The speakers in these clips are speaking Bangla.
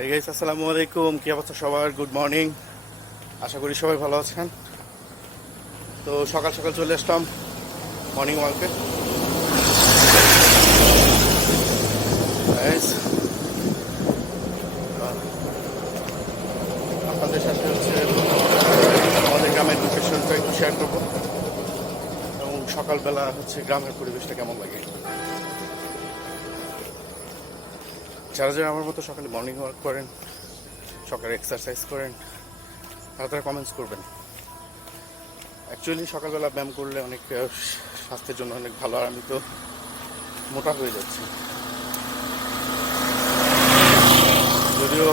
এই গাইস, আসসালামু আলাইকুম। কি অবস্থা সবার? Good morning. আশা করি সবাই ভালো আছেন। তো সকাল সকাল চলে আসলাম মর্নিং ওয়ার্কে। গাইস, আপনাদের সাথে আমাদের গ্রামের লোকেশনটা একটু শেয়ার করবো, এবং সকালবেলা গ্রামের পরিবেশটা কেমন লাগে। যারা যারা আমার মতো সকালে মর্নিং ওয়ার্ক করেন, সকালে এক্সারসাইজ করেন, তারা কমেন্টস করবেন। অ্যাকচুয়ালি সকালবেলা ব্যায়াম করলে অনেক স্বাস্থ্যের জন্য অনেক ভালো। আর আমি তো মোটা হয়ে যাচ্ছি, যদিও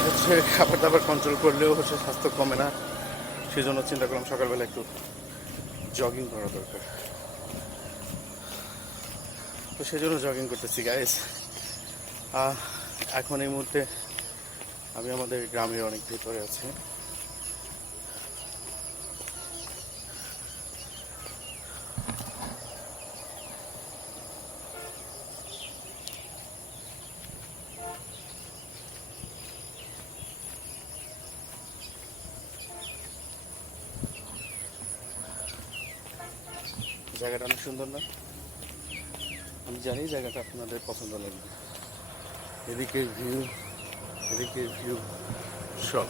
খাবার দাবার কন্ট্রোল করলেও স্বাস্থ্য কমে না। সেই জন্য চিন্তা করলাম সকালবেলা একটু জগিং করা দরকার। তো সেই জন্য জগিং করতেছি গাইস। এখন এই মুহূর্তে আমি আমাদের গ্রামের অনেক ভিতরে আছি। জায়গাটা অনেক সুন্দর না? আমি জানি জায়গাটা আপনাদের পছন্দ লাগবে। এদিকের ভিউ সব